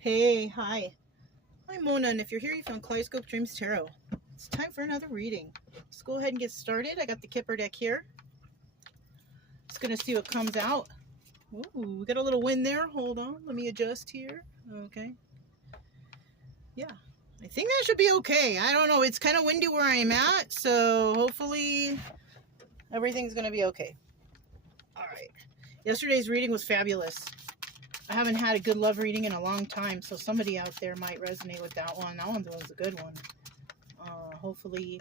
Hey, hi. I'm Mona, and if you're here, you found Kaleidoscope Dreams Tarot. It's time for another reading. Let's go ahead and get started. I got the Kipper deck here. Just gonna see what comes out. Ooh, we got a little wind there. Hold on, let me adjust here. Okay. Yeah, I think that should be okay. I don't know. It's kind of windy where I'm at, so hopefully everything's gonna be okay. All right. Yesterday's reading was fabulous. I haven't had a good love reading in a long time, so somebody out there might resonate with that one. That one was a good one. Hopefully,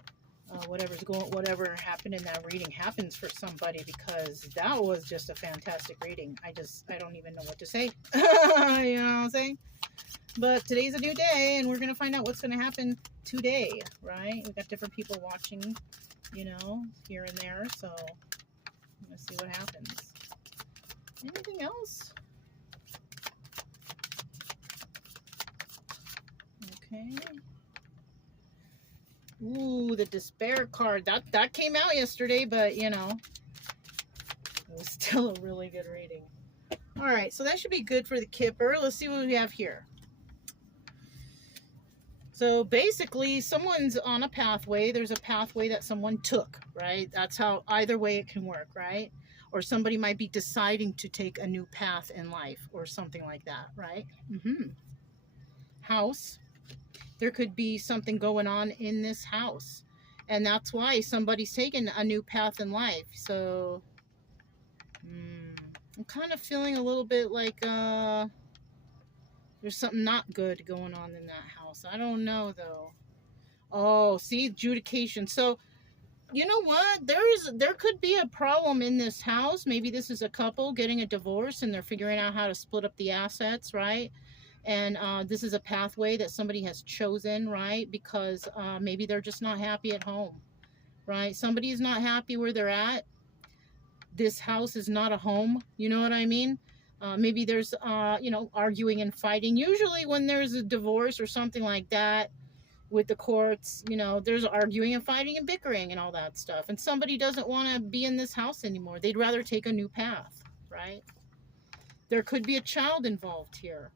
whatever happened in that reading happens for somebody, because that was just a fantastic reading. I don't even know what to say. You know what I'm saying? But today's a new day, and we're gonna find out what's gonna happen today, right? We got different people watching, here and there. So let's see what happens. Anything else? Okay. Ooh, the despair card. That came out yesterday, but it was still a really good reading. All right, so that should be good for the Kipper. Let's see what we have here. So basically, someone's on a pathway. There's a pathway that someone took, right? That's how either way it can work, right? Or somebody might be deciding to take a new path in life or something like that, right? House. There could be something going on in this house, and that's why somebody's taking a new path in life. So I'm kind of feeling a little bit like there's something not good going on in that house. I don't know though. Oh, see, adjudication. So you know what, there could be a problem in this house. Maybe this is a couple getting a divorce and they're figuring out how to split up the assets, right? And this is a pathway that somebody has chosen, right? Because maybe they're just not happy at home, right? Somebody is not happy where they're at. This house is not a home. You know what I mean? Maybe there's, arguing and fighting. Usually when there's a divorce or something like that with the courts, there's arguing and fighting and bickering and all that stuff. And somebody doesn't want to be in this house anymore. They'd rather take a new path, right? There could be a child involved here,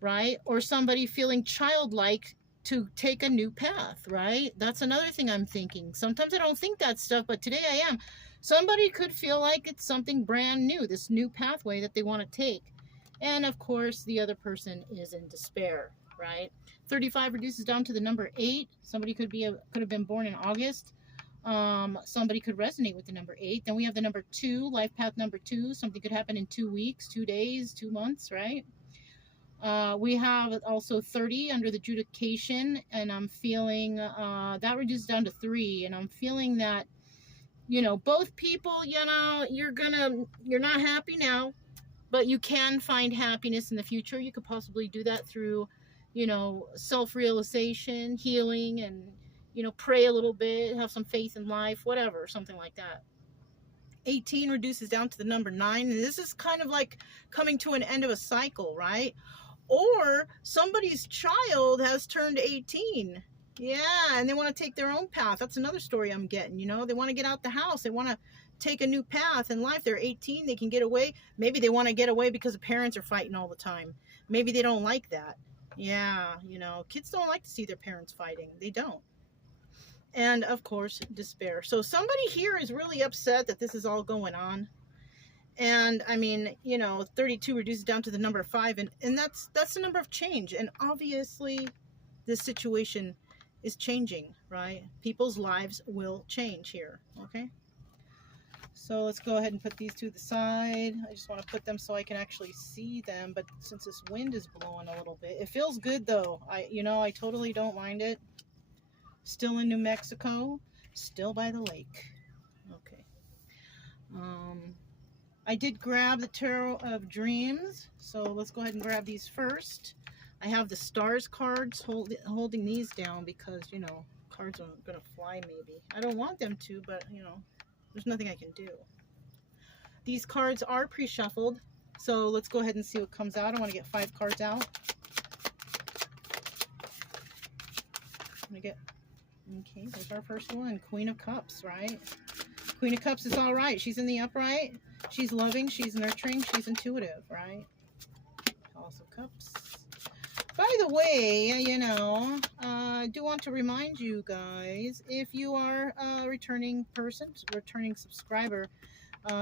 right? Or somebody feeling childlike to take a new path, right? That's another thing I'm thinking. Sometimes I don't think that stuff, but today I am. Somebody could feel like it's something brand new, this new pathway that they want to take. And of course, the other person is in despair, right? 35 reduces down to the number 8. Somebody could have been born in August. Somebody could resonate with the number 8. Then we have the number 2, life path number 2. Something could happen in 2 weeks, 2 days, 2 months, right? We have also 30 under the adjudication, and I'm feeling that reduces down to 3, and I'm feeling that both people, you're not happy now, but you can find happiness in the future. You could possibly do that through self-realization, healing, and pray a little bit, have some faith in life, whatever, something like that. 18 reduces down to the number 9, and this is kind of like coming to an end of a cycle, right? Or somebody's child has turned 18. Yeah, and they want to take their own path. That's another story I'm getting. They want to get out the house. They want to take a new path in life. They're 18. They can get away. Maybe they want to get away because the parents are fighting all the time. Maybe they don't like that. Yeah, kids don't like to see their parents fighting. They don't. And of course, despair. So somebody here is really upset that this is all going on. And I mean, 32 reduces down to the number 5, and that's the number of change. And obviously, this situation is changing, right? People's lives will change here, okay? So let's go ahead and put these to the side. I just want to put them so I can actually see them, but since this wind is blowing a little bit, it feels good though. I totally don't mind it. Still in New Mexico, still by the lake. Okay. I did grab the Tarot of Dreams, so let's go ahead and grab these first. I have the Stars cards holding these down because, cards are going to fly maybe. I don't want them to, but, there's nothing I can do. These cards are pre-shuffled, so let's go ahead and see what comes out. I want to get 5 cards out. Okay, there's our first one, Queen of Cups, right? Queen of Cups is all right. She's in the upright. She's loving. She's nurturing. She's intuitive, right? Palace of Cups. By the way, you know, I do want to remind you guys, if you are a returning person, returning subscriber,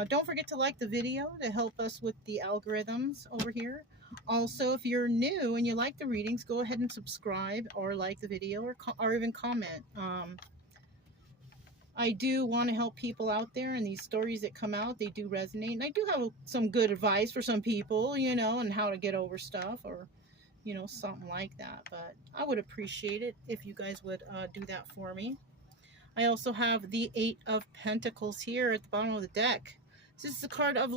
don't forget to like the video to help us with the algorithms over here. Also, if you're new and you like the readings, go ahead and subscribe or like the video, or even comment. I do want to help people out there, and these stories that come out, they do resonate. And I do have some good advice for some people, you know, and how to get over stuff, or, you know, something like that. But I would appreciate it if you guys would do that for me. I also have the Eight of Pentacles here at the bottom of the deck. This is the card of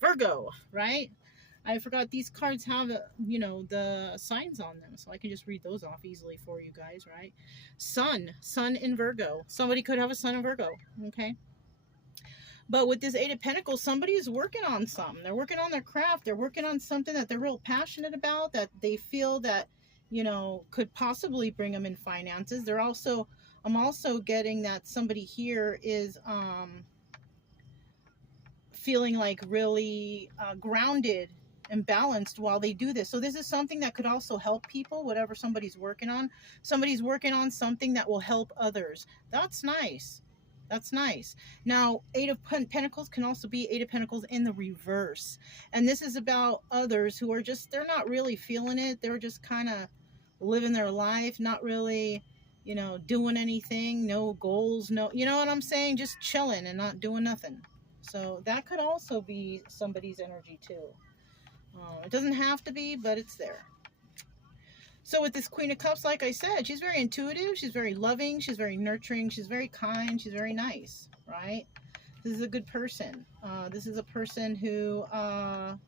Virgo, right? I forgot these cards have, you know, the signs on them, so I can just read those off easily for you guys, right? Sun in Virgo. Somebody could have a sun in Virgo, okay? But with this Eight of Pentacles, somebody is working on something. They're working on their craft. They're working on something that they're real passionate about, that they feel that, you know, could possibly bring them in finances. I'm also getting that somebody here is feeling like really grounded and balanced while they do this. So this is something that could also help people, whatever somebody's working on. Somebody's working on something that will help others. That's nice. That's nice. Now, Eight of Pentacles can also be Eight of Pentacles in the reverse. And this is about others who are just, they're not really feeling it. They're just kind of living their life, not really, you know, doing anything, no goals, no, you know what I'm saying? Just chilling and not doing nothing. So that could also be somebody's energy too. It doesn't have to be, but it's there. So with this Queen of Cups, like I said, she's very intuitive, she's very loving, she's very nurturing, she's very kind, she's very nice, right? This is a good person. This is a person who, I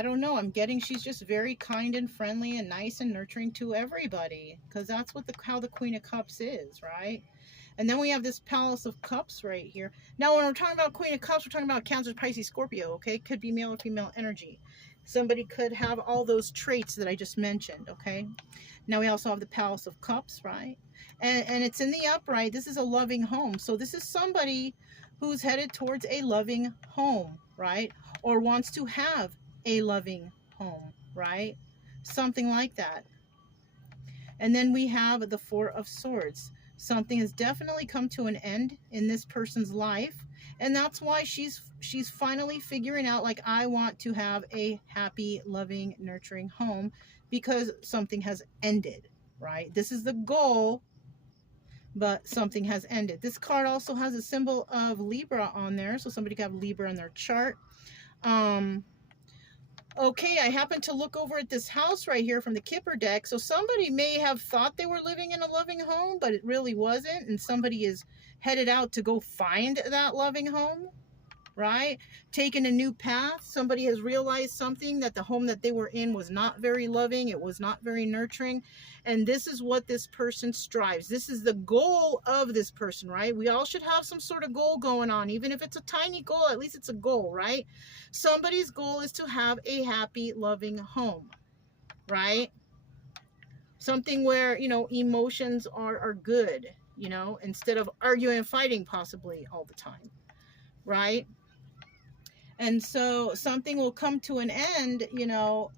don't know, I'm getting she's just very kind and friendly and nice and nurturing to everybody, because that's what how the Queen of Cups is, right? And then we have this Palace of Cups right here. Now, when we're talking about Queen of Cups, we're talking about Cancer, Pisces, Scorpio, okay? Could be male or female energy. Somebody could have all those traits that I just mentioned, okay? Now, we also have the Palace of Cups, right? And it's in the upright. This is a loving home. So this is somebody who's headed towards a loving home, right? Or wants to have a loving home, right? Something like that. And then we have the Four of Swords. Something has definitely come to an end in this person's life, and that's why she's finally figuring out, like, I want to have a happy, loving, nurturing home, because something has ended, right? This is the goal, but something has ended. This card also has a symbol of Libra on there, so somebody could have Libra in their chart. Okay, I happen to look over at this house right here from the Kipper deck. So somebody may have thought they were living in a loving home, but it really wasn't. And somebody is headed out to go find that loving home, right? Taking a new path. Somebody has realized something, that the home that they were in was not very loving. It was not very nurturing. And this is what this person strives. This is the goal of this person, right? We all should have some sort of goal going on. Even if it's a tiny goal, at least it's a goal, right? Somebody's goal is to have a happy, loving home, right? Something where, you know, emotions are good, you know, instead of arguing and fighting possibly all the time, right? And so something will come to an end, you know.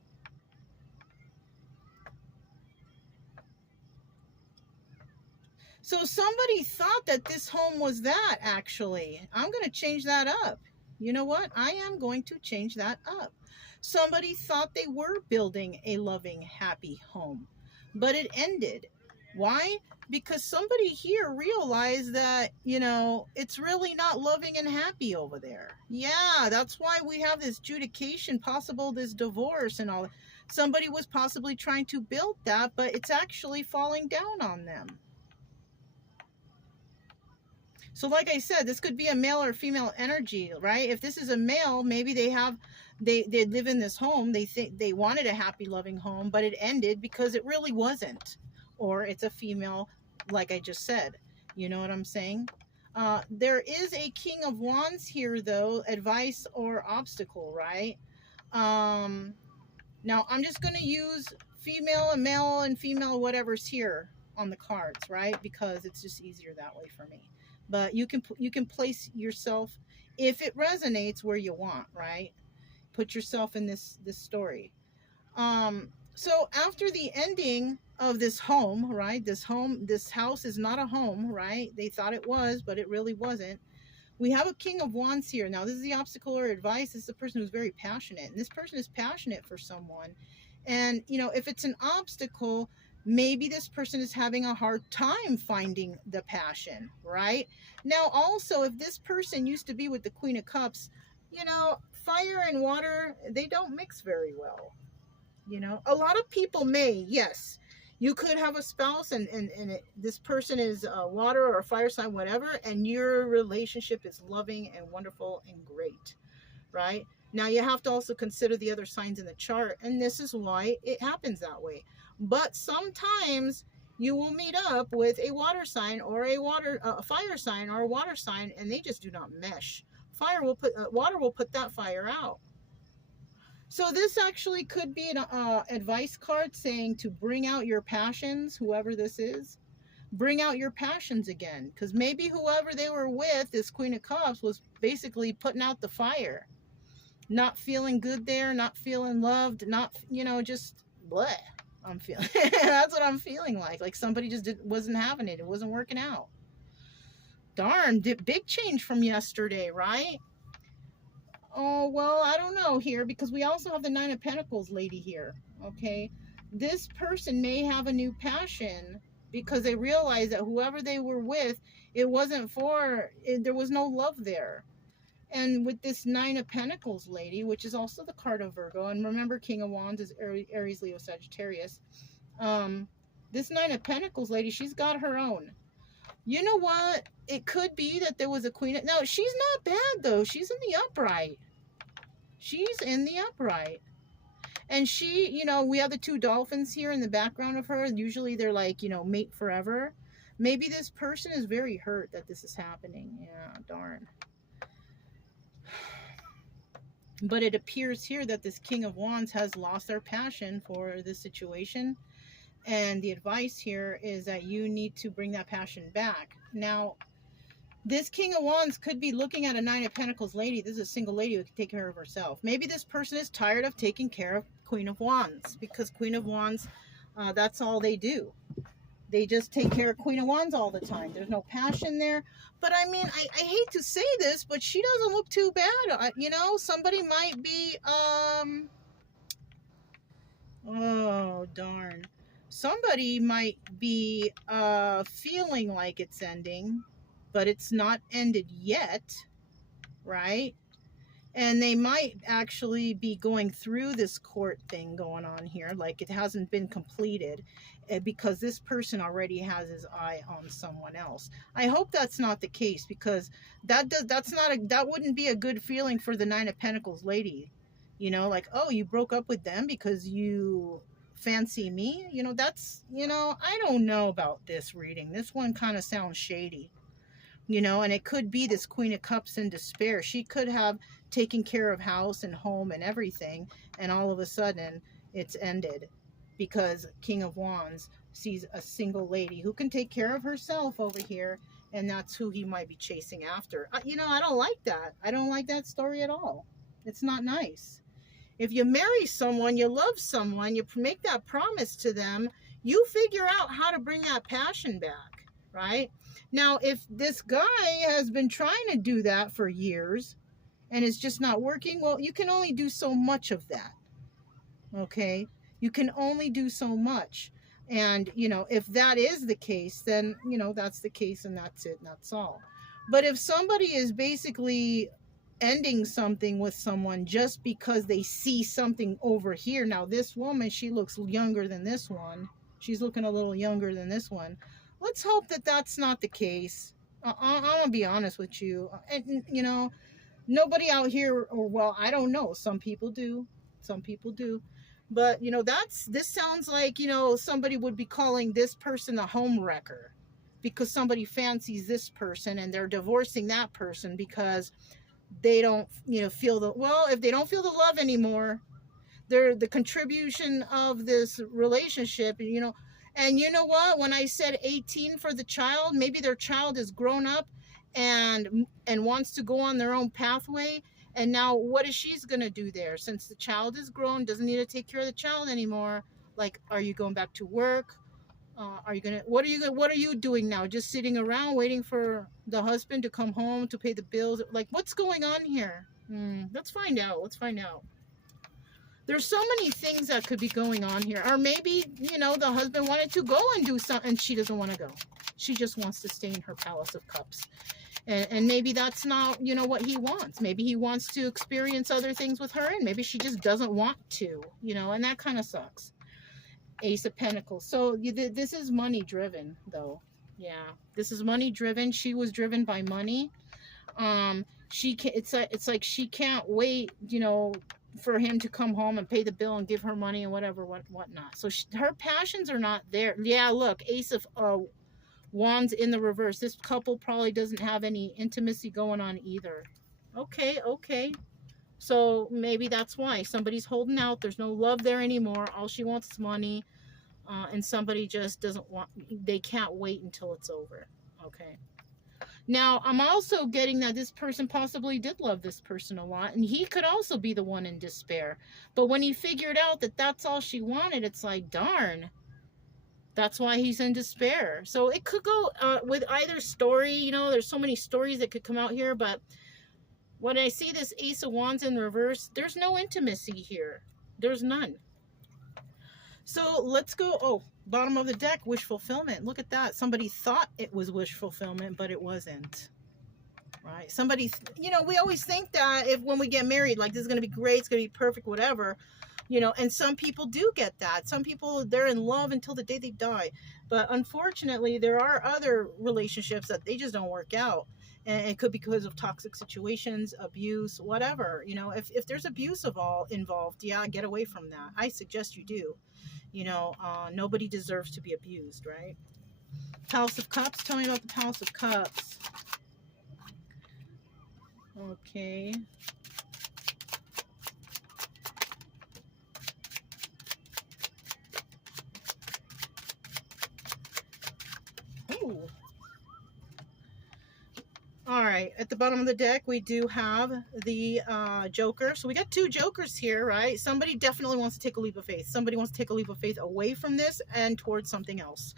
So somebody thought that this home was that, actually. I'm going to change that up. You know what? I am going to change that up. Somebody thought they were building a loving, happy home, but it ended. Why? Because somebody here realized that, you know, it's really not loving and happy over there. Yeah, that's why we have this adjudication, possible this divorce and all. Somebody was possibly trying to build that, but it's actually falling down on them. So like I said, this could be a male or female energy, right? If this is a male, maybe they live in this home. They think they wanted a happy, loving home, but it ended because it really wasn't. Or it's a female, like I just said. You know what I'm saying? There is a King of Wands here, though, advice or obstacle, right? Now, I'm just going to use female and male and female whatever's here on the cards, right? Because it's just easier that way for me. But you can place yourself, if it resonates, where you want, right? Put yourself in this story. So after the ending of this home, right? This house is not a home, right? They thought it was, but it really wasn't. We have a King of Wands here. Now, this is the obstacle or advice. This is a person who's very passionate. And this person is passionate for someone. And, if it's an obstacle, maybe this person is having a hard time finding the passion, right? Now, also, if this person used to be with the Queen of Cups, fire and water, they don't mix very well. A lot of people may, yes. You could have a spouse and this person is water or a fire sign, whatever, and your relationship is loving and wonderful and great, right? Now, you have to also consider the other signs in the chart, and this is why it happens that way. But sometimes you will meet up with a water sign or a fire sign or a water sign, and they just do not mesh. Water will put that fire out. So this actually could be an advice card saying to bring out your passions, whoever this is. Bring out your passions again. Because maybe whoever they were with, this Queen of Cups, was basically putting out the fire. Not feeling good there, not feeling loved, not, just bleh. I'm feeling, that's what I'm feeling like. Like somebody just wasn't having it. It wasn't working out. Darn, big change from yesterday, right? Oh, well, I don't know here, because we also have the Nine of Pentacles lady here, okay? This person may have a new passion because they realize that whoever they were with, there was no love there. And with this Nine of Pentacles lady, which is also the card of Virgo, and remember King of Wands is Aries, Leo, Sagittarius. This Nine of Pentacles lady, she's got her own. You know what? It could be that there was a queen. No, she's not bad, though. She's in the upright. She's in the upright. And she, we have the two dolphins here in the background of her. Usually they're like, mate forever. Maybe this person is very hurt that this is happening. Yeah, darn. But it appears here that this King of Wands has lost their passion for this situation. And the advice here is that you need to bring that passion back. Now, this King of Wands could be looking at a Nine of Pentacles lady. This is a single lady who can take care of herself. Maybe this person is tired of taking care of Queen of Wands, because Queen of Wands, that's all they do. They just take care of Queen of Wands all the time. There's no passion there. But I mean, I hate to say this, but she doesn't look too bad. Somebody might be, oh, darn. Somebody might be feeling like it's ending, but it's not ended yet, right? And they might actually be going through this court thing going on here, like it hasn't been completed, because this person already has his eye on someone else. I hope that's not the case, because that wouldn't be a good feeling for the Nine of Pentacles lady. Like, oh, you broke up with them because you fancy me? I don't know about this reading. This one kind of sounds shady. And it could be this Queen of Cups in despair. She could have taken care of house and home and everything, and all of a sudden it's ended because King of Wands sees a single lady who can take care of herself over here, and that's who he might be chasing after. I don't like that. I don't like that story at all. It's not nice. If you marry someone, you love someone, you make that promise to them, you figure out how to bring that passion back, right? Now, if this guy has been trying to do that for years and it's just not working, well, you can only do so much of that, okay? You can only do so much. And, if that is the case, then, that's the case and that's it and that's all. But if somebody is basically ending something with someone just because they see something over here. Now, this woman, she looks younger than this one. She's looking a little younger than this one. Let's hope that that's not the case. I'm going to be honest with you. And, nobody out here, or, well, I don't know. Some people do. Some people do. But, this sounds like, somebody would be calling this person a home wrecker because somebody fancies this person and they're divorcing that person because they don't, feel if they don't feel the love anymore, the contribution of this relationship, and you know what, when I said 18 for the child, maybe their child is grown up and wants to go on their own pathway, And now what is she's going to do there? Since the child is grown, doesn't need to take care of the child anymore. Like, are you going back to work? Are you gonna? What are you doing now? Just sitting around waiting for the husband to come home to pay the bills? Like, what's going on here? Let's find out. Let's find out. There's so many things that could be going on here. Or maybe, you know, the husband wanted to go and do something and she doesn't want to go. She just wants to stay in her palace of cups. And maybe that's not, you know, what he wants. Maybe he wants to experience other things with her, and maybe she just doesn't want to, you know, and that kind of sucks. Ace of Pentacles. So this is money driven, though. Yeah, this is money driven. She was driven by money. It's like she can't wait, you know, for him to come home and pay the bill and give her money and whatnot. So her passions are not there. Yeah, look, Ace of Wands in the reverse. This couple probably doesn't have any intimacy going on either. Okay. So maybe that's why somebody's holding out. There's no love there anymore. All she wants is money, and somebody just doesn't want. They can't wait until it's over. Okay. Now, I'm also getting that this person possibly did love this person a lot, and he could also be the one in despair. But when he figured out that that's all she wanted, it's like, darn, that's why he's in despair. So it could go with either story. You know, there's so many stories that could come out here, but when I see this Ace of Wands in reverse, there's no intimacy here. There's none. So let's go. Oh, bottom of the deck, wish fulfillment. Look at that. Somebody thought it was wish fulfillment, but it wasn't. Right? Somebody, you know, we always think that when we get married, like, this is going to be great, it's going to be perfect, whatever. You know, and some people do get that. Some people, they're in love until the day they die. But unfortunately, there are other relationships that they just don't work out. And it could be because of toxic situations, abuse, whatever. You know, if there's abuse involved, yeah, get away from that. I suggest you do. You know, nobody deserves to be abused, right? Palace of Cups. Tell me about the Palace of Cups. Okay. Ooh. All right, at the bottom of the deck, we do have the Joker. So we got two Jokers here, right? Somebody definitely wants to take a leap of faith. Somebody wants to take a leap of faith away from this and towards something else.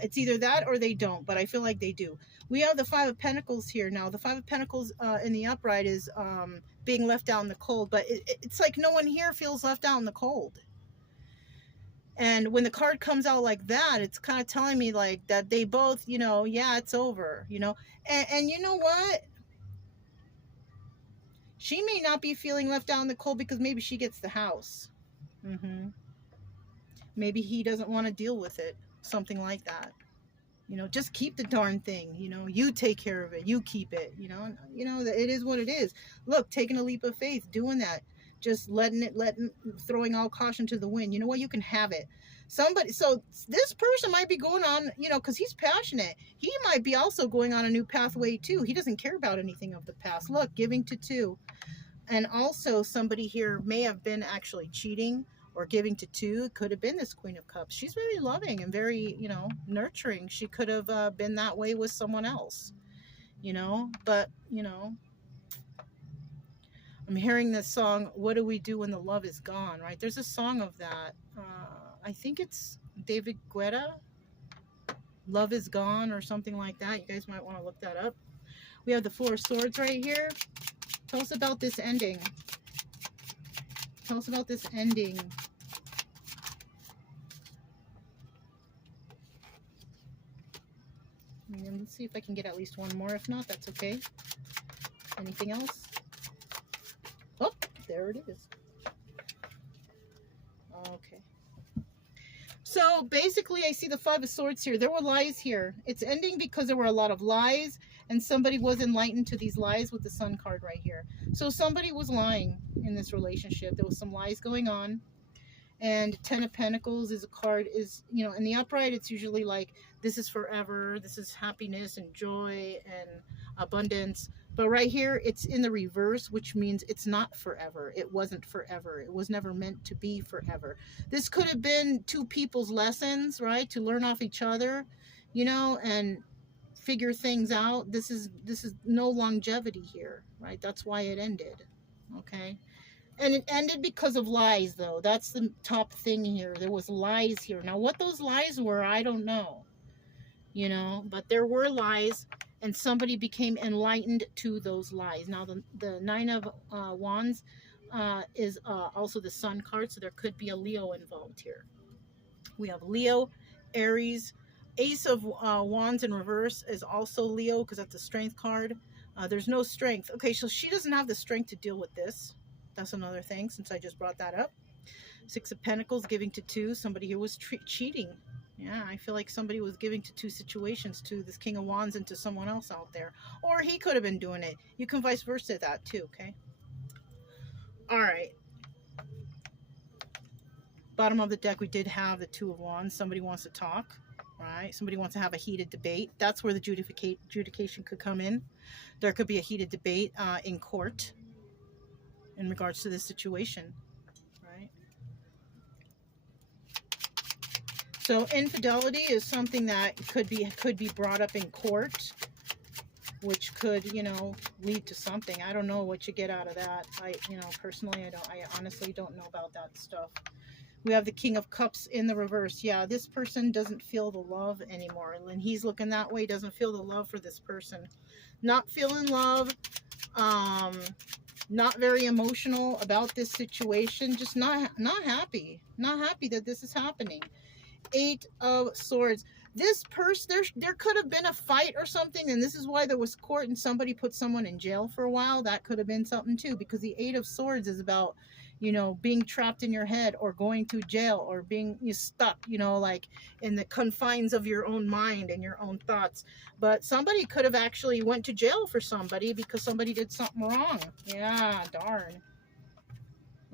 It's either that or they don't, but I feel like they do. We have the Five of Pentacles here now. The Five of Pentacles in the upright is being left out in the cold, but it's like no one here feels left out in the cold. And when the card comes out like that, it's kind of telling me like that they both, you know, yeah, it's over, you know. And you know what? She may not be feeling left out in the cold because maybe she gets the house. Maybe he doesn't want to deal with it. Something like that. You know, just keep the darn thing. You know, you take care of it. You keep it. You know, it is what it is. Look, taking a leap of faith, doing that. Just throwing all caution to the wind. You know what? You can have it. So this person might be going on, you know, because he's passionate. He might be also going on a new pathway too. He doesn't care about anything of the past. Look, giving to two. And also somebody here may have been actually cheating or giving to two. It could have been this Queen of Cups. She's very loving and very, you know, nurturing. She could have been that way with someone else, you know, but, you know, I'm hearing this song, What Do We Do When the Love Is Gone, right? There's a song of that. I think it's David Guetta, Love Is Gone or something like that. You guys might want to look that up. We have the Four of Swords right here. Tell us about this ending. Tell us about this ending. And let's see if I can get at least one more. If not, that's okay. Anything else? Oh, there it is. Okay. So basically, I see the Five of Swords here. There were lies here. It's ending because there were a lot of lies, and somebody was enlightened to these lies with the Sun card right here. So somebody was lying in this relationship. There was some lies going on. And Ten of Pentacles is a card, you know, in the upright, it's usually like, this is forever, this is happiness and joy and abundance. But right here, it's in the reverse, which means it's not forever. It wasn't forever. It was never meant to be forever. This could have been two people's lessons, right? To learn off each other, you know, and figure things out. This is no longevity here, right? That's why it ended. Okay. And it ended because of lies, though. That's the top thing here. There was lies here. Now, what those lies were, I don't know. You know, but there were lies, and somebody became enlightened to those lies. Now, the Nine of Wands is also the Sun card, so there could be a Leo involved here. We have Leo, Aries. Ace of Wands in reverse is also Leo, because that's a strength card. There's no strength. Okay, so she doesn't have the strength to deal with this. That's another thing, since I just brought that up. Six of Pentacles, giving to two. Somebody here was cheating. Yeah, I feel like somebody was giving to two situations, to this King of Wands and to someone else out there. Or he could have been doing it. You can vice versa that too, okay? All right. Bottom of the deck, we did have the Two of Wands. Somebody wants to talk, right? Somebody wants to have a heated debate. That's where the adjudication could come in. There could be a heated debate in court in regards to this situation, right? So infidelity is something that could be brought up in court, which could, you know, lead to something. I don't know what you get out of that. Personally, I honestly don't know about that stuff. We have the King of Cups in the reverse. Yeah, this person doesn't feel the love anymore. And he's looking that way, doesn't feel the love for this person. Not feeling love. Not very emotional about this situation. Just not happy. Not happy that this is happening. Eight of Swords. This person, there could have been a fight or something, and this is why there was court and somebody put someone in jail for a while. That could have been something too, because the Eight of Swords is about, you know, being trapped in your head or going to jail or being stuck, you know, like in the confines of your own mind and your own thoughts. But somebody could have actually went to jail for somebody because somebody did something wrong. Yeah, darn.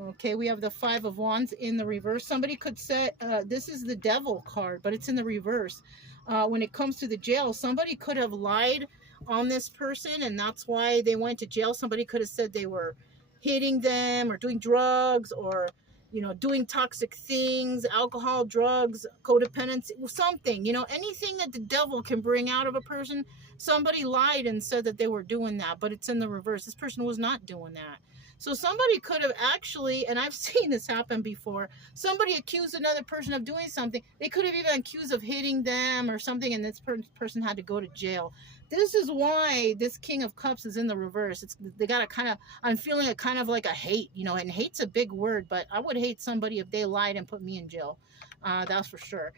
Okay, we have the Five of Wands in the reverse. Somebody could say, this is the Devil card, but it's in the reverse. When it comes to the jail, somebody could have lied on this person, and that's why they went to jail. Somebody could have said they were hitting them or doing drugs or, you know, doing toxic things, alcohol, drugs, codependency, something, you know, anything that the devil can bring out of a person. Somebody lied and said that they were doing that, but it's in the reverse. This person was not doing that. So somebody could have actually, and I've seen this happen before, somebody accused another person of doing something. They could have even accused of hitting them or something, and this person had to go to jail. This is why this King of Cups is in the reverse. They got a kind of, I'm feeling a kind of like a hate, you know, and hate's a big word, but I would hate somebody if they lied and put me in jail. That's for sure.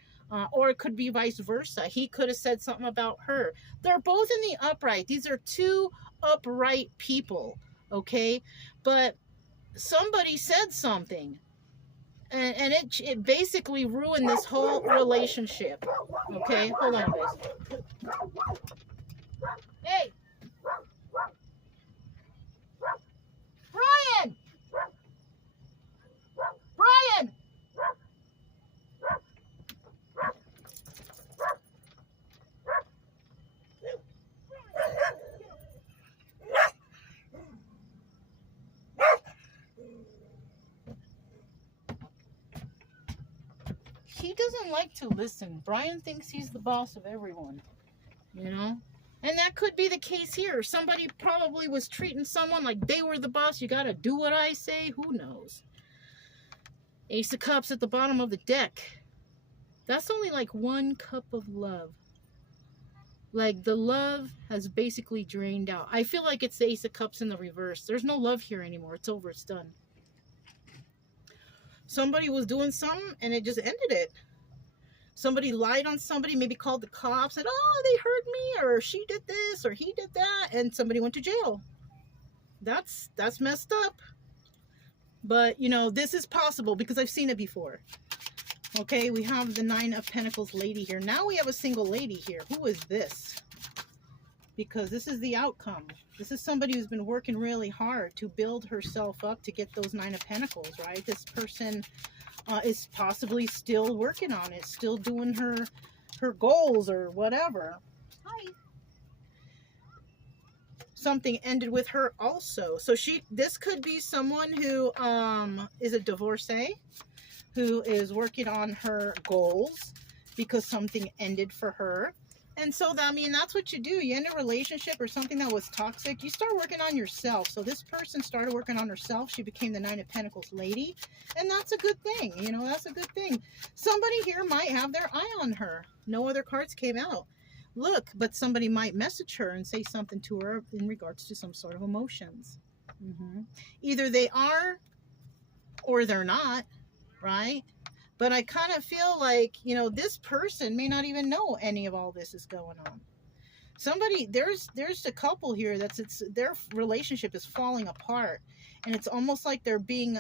Or it could be vice versa. He could have said something about her. They're both in the upright. These are two upright people. Okay, but somebody said something, and it basically ruined this whole relationship. Okay, hold on, guys. Hey, Brian! Brian! He doesn't like to listen. Brian thinks he's the boss of everyone, you know? And that could be the case here. Somebody probably was treating someone like they were the boss. You gotta do what I say. Who knows? Ace of Cups at the bottom of the deck. That's only like one cup of love. Like the love has basically drained out. I feel like it's the Ace of Cups in the reverse. There's no love here anymore. It's over. It's done. Somebody was doing something and it just ended it. Somebody lied on somebody, maybe called the cops, said, oh, they hurt me, or she did this, or he did that, and somebody went to jail. That's messed up. But, you know, this is possible because I've seen it before. Okay, we have the Nine of Pentacles lady here. Now we have a single lady here. Who is this? Because this is the outcome. This is somebody who's been working really hard to build herself up to get those Nine of Pentacles, right? This person is possibly still working on it, still doing her goals or whatever. Hi. Something ended with her also. So this could be someone who is a divorcee, who is working on her goals because something ended for her. And so, I mean, that's what you do. You end a relationship or something that was toxic. You start working on yourself. So this person started working on herself. She became the Nine of Pentacles lady. And that's a good thing. You know, that's a good thing. Somebody here might have their eye on her. No other cards came out. Look, but somebody might message her and say something to her in regards to some sort of emotions. Either they are or they're not, right? But I kind of feel like, you know, this person may not even know any of all this is going on. Somebody, there's a couple here that's, their relationship is falling apart. And it's almost like they're being,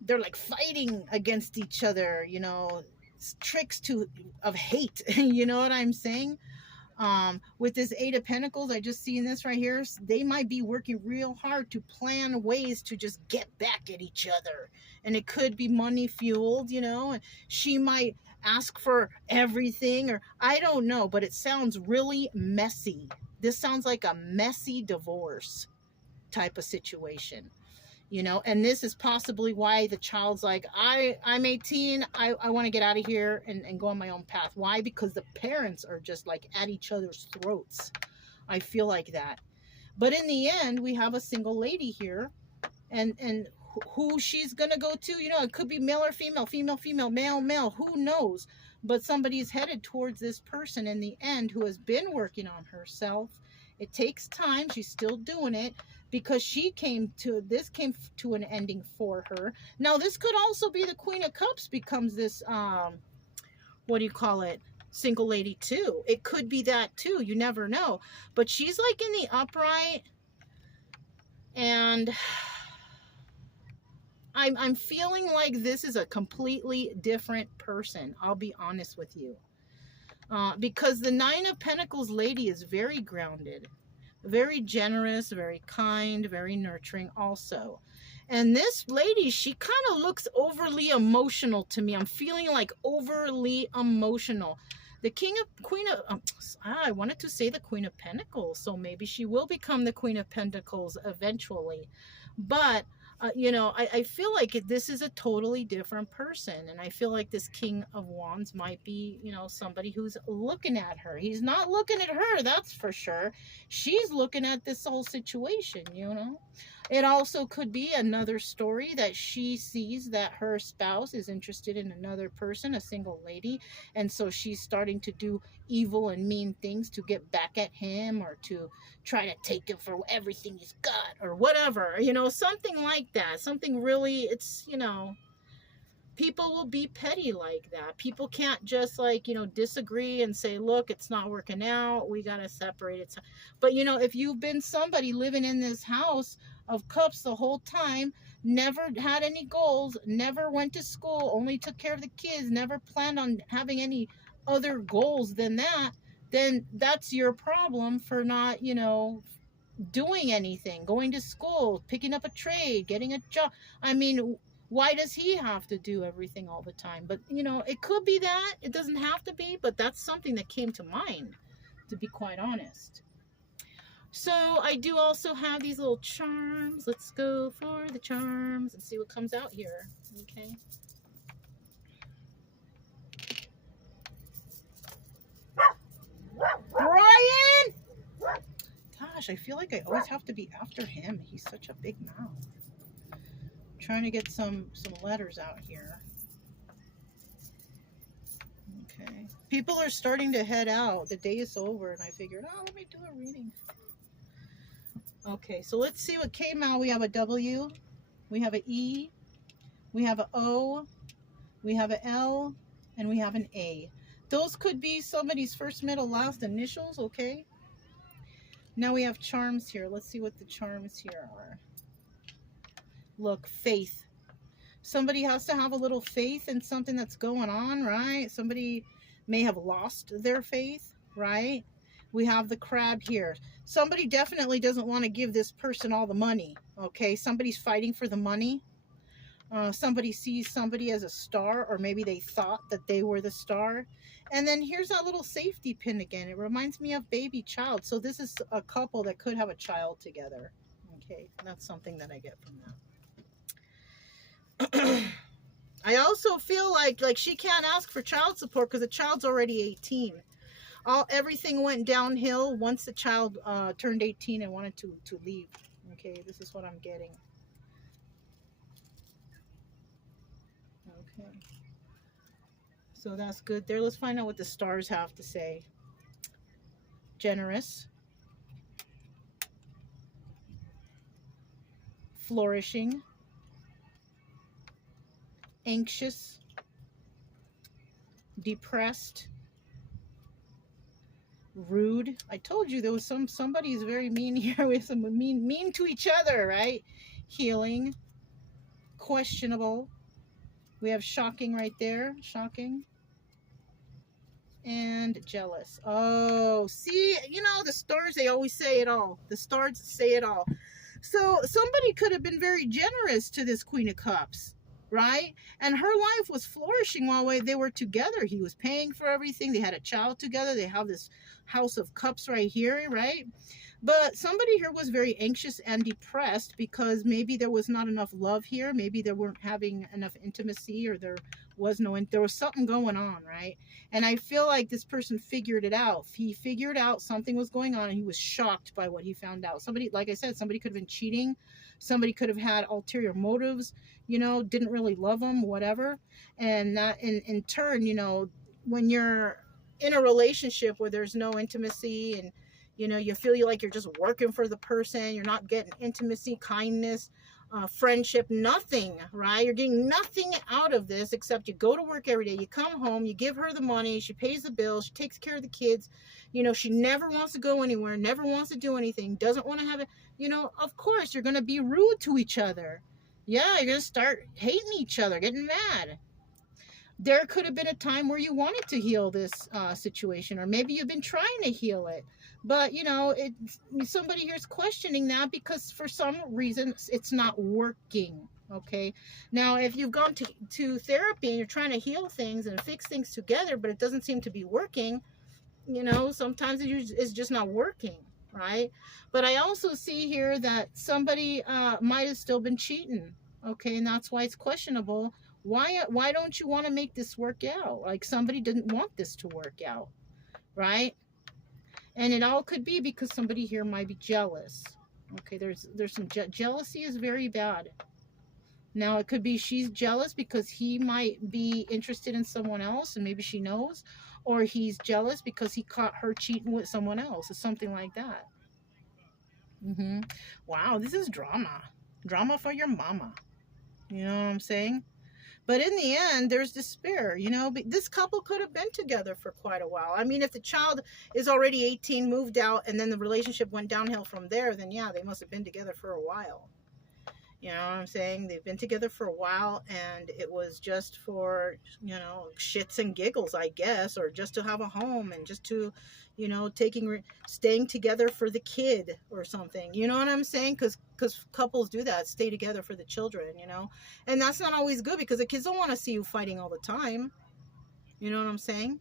they're like fighting against each other, you know, tricks of hate. You know what I'm saying? With this Eight of Pentacles, I just seen this right here. They might be working real hard to plan ways to just get back at each other. And it could be money fueled, you know, and she might ask for everything, or I don't know, but it sounds really messy. This sounds like a messy divorce type of situation. You know, and this is possibly why the child's like, I'm 18, I want to get out of here and go on my own path. Why? Because the parents are just like at each other's throats. I feel like that. But in the end, we have a single lady here, and who she's gonna go to, you know, it could be male or female, female, female, male, male, who knows? But somebody's headed towards this person in the end who has been working on herself. It takes time. She's still doing it, because this came to an ending for her. Now, this could also be the Queen of Cups becomes this, what do you call it? Single lady too. It could be that too. You never know. But she's like in the upright, and I'm feeling like this is a completely different person. I'll be honest with you. Because the Nine of Pentacles lady is very grounded, very generous, very kind, very nurturing also. And this lady, she kind of looks overly emotional to me. I'm feeling like overly emotional. The I wanted to say the Queen of Pentacles, so maybe she will become the Queen of Pentacles eventually. But you know, I feel like this is a totally different person. And I feel like this King of Wands might be, you know, somebody who's looking at her. He's not looking at her, that's for sure. She's looking at this whole situation, you know. It also could be another story that she sees that her spouse is interested in another person, a single lady. And so she's starting to do evil and mean things to get back at him, or to try to take him for everything he's got, or whatever, you know, something like that. Something really, it's, you know, people will be petty like that. People can't just, like, you know, disagree and say, look, it's not working out, we gotta separate it. But, you know, if you've been somebody living in this house of cups the whole time, never had any goals, never went to school, only took care of the kids, never planned on having any other goals than that, then that's your problem for not, you know, doing anything, going to school, picking up a trade, getting a job. I mean, why does he have to do everything all the time? But, you know, it could be that. It doesn't have to be, but that's something that came to mind, to be quite honest. So I do also have these little charms. Let's go for the charms and see what comes out here. Okay. Brian! Gosh, I feel like I always have to be after him. He's such a big mouth. I'm trying to get some letters out here. Okay. People are starting to head out. The day is over, and I figured, oh, let me do a reading. Okay, so let's see what came out. We have a W, we have an E, we have an O, we have an L, and we have an A. Those could be somebody's first, middle, last initials, okay? Now we have charms here. Let's see what the charms here are. Look, faith. Somebody has to have a little faith in something that's going on, right? Somebody may have lost their faith, right? We have the crab here. Somebody definitely doesn't want to give this person all the money, okay? Somebody's fighting for the money. Somebody sees somebody as a star, or maybe they thought that they were the star. And then here's that little safety pin again. It reminds me of baby child. So this is a couple that could have a child together. Okay, that's something that I get from that. I also feel like she can't ask for child support because the child's already 18. Everything went downhill once the child turned 18 and wanted to leave. Okay, this is what I'm getting. Okay, so that's good there. Let's find out what the stars have to say. Generous, flourishing, anxious, depressed, rude. I told you there was somebody's very mean here. We have some mean to each other, right? Healing, questionable. We have shocking right there, shocking. And jealous. Oh, see, the stars, they always say it all. The stars say it all. So somebody could have been very generous to this Queen of Cups, right? And her life was flourishing while they were together. He was paying for everything. They had a child together. They have this House of Cups right here, right? But somebody here was very anxious and depressed because maybe there was not enough love here. Maybe they weren't having enough intimacy, or there was something going on, right? And I feel like this person figured it out. He figured out something was going on, and he was shocked by what he found out. Somebody, like I said, somebody could have been cheating. Somebody could have had ulterior motives, didn't really love him, whatever. And that in turn, when you're in a relationship where there's no intimacy, and you feel like you're just working for the person, you're not getting intimacy, kindness, friendship, nothing, right? You're getting nothing out of this except you go to work every day, you come home, you give her the money, she pays the bills, she takes care of the kids, she never wants to go anywhere, never wants to do anything, doesn't want to have it, of course you're going to be rude to each other. Yeah, you're going to start hating each other, getting mad. There could have been a time where you wanted to heal this situation, or maybe you've been trying to heal it, but somebody here's questioning that because for some reason it's not working. Okay, now if you've gone to therapy and you're trying to heal things and fix things together, but it doesn't seem to be working, sometimes it's just not working, right? But I also see here that somebody might have still been cheating. Okay, and that's why it's questionable. Why don't you want to make this work out? Like somebody didn't want this to work out, right? And it all could be because somebody here might be jealous. Okay, there's some jealousy is very bad. Now it could be she's jealous because he might be interested in someone else and maybe she knows, or he's jealous because he caught her cheating with someone else, or something like that. Wow, this is drama for your mama. You know what I'm saying? But in the end, there's despair, this couple could have been together for quite a while. I mean, if the child is already 18, moved out, and then the relationship went downhill from there, then yeah, they must have been together for a while. You know what I'm saying? They've been together for a while, and it was just for, shits and giggles, I guess, or just to have a home and just to, staying together for the kid or something. You know what I'm saying? Because couples do that, stay together for the children, and that's not always good because the kids don't want to see you fighting all the time. You know what I'm saying?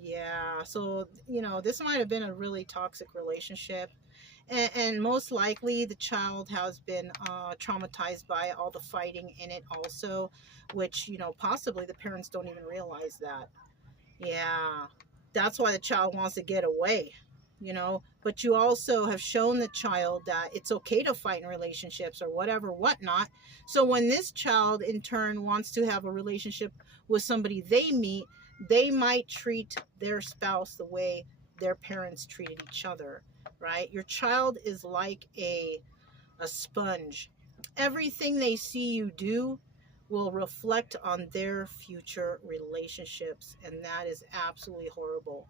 Yeah. So, this might have been a really toxic relationship. And most likely the child has been traumatized by all the fighting in it also, which, possibly the parents don't even realize that. Yeah, that's why the child wants to get away, but you also have shown the child that it's okay to fight in relationships or whatnot. So when this child in turn wants to have a relationship with somebody they meet, they might treat their spouse the way their parents treated each other. Right? Your child is like a sponge. Everything they see you do will reflect on their future relationships, and that is absolutely horrible.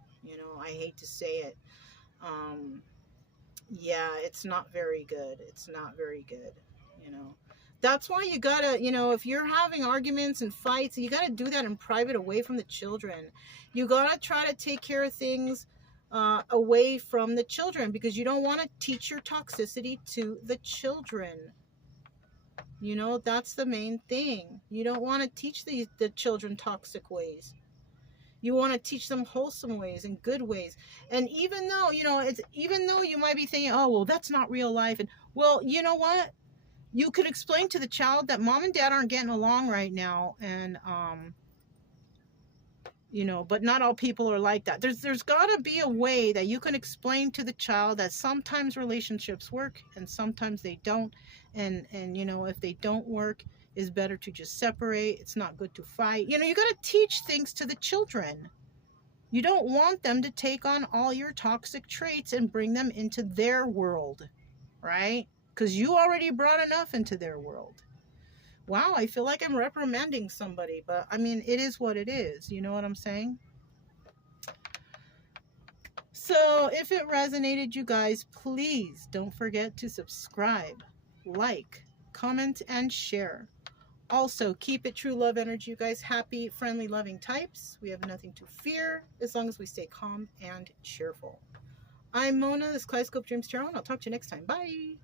I hate to say it. Yeah, it's not very good. It's not very good. That's why you gotta, if you're having arguments and fights, you gotta do that in private, away from the children. You gotta try to take care of things away from the children, because you don't want to teach your toxicity to the children. That's the main thing. You don't want to teach the children toxic ways. You want to teach them wholesome ways and good ways. And even though, even though you might be thinking, oh, well, that's not real life. And well, you know what? You could explain to the child that mom and dad aren't getting along right now, and you know, but not all people are like that. There's got to be a way that you can explain to the child that sometimes relationships work and sometimes they don't, and you know, if they don't work, it's better to just separate. It's not good to fight. You know, you got to teach things to the children. You don't want them to take on all your toxic traits and bring them into their world, right? Because you already brought enough into their world. Wow, I feel like I'm reprimanding somebody, but I mean, it is what it is. You know what I'm saying? So if it resonated, you guys, please don't forget to subscribe, like, comment, and share. Also, keep it true love energy, you guys. Happy, friendly, loving types. We have nothing to fear as long as we stay calm and cheerful. I'm Mona, this is Kaleidoscope Dreams Tarot, and I'll talk to you next time. Bye.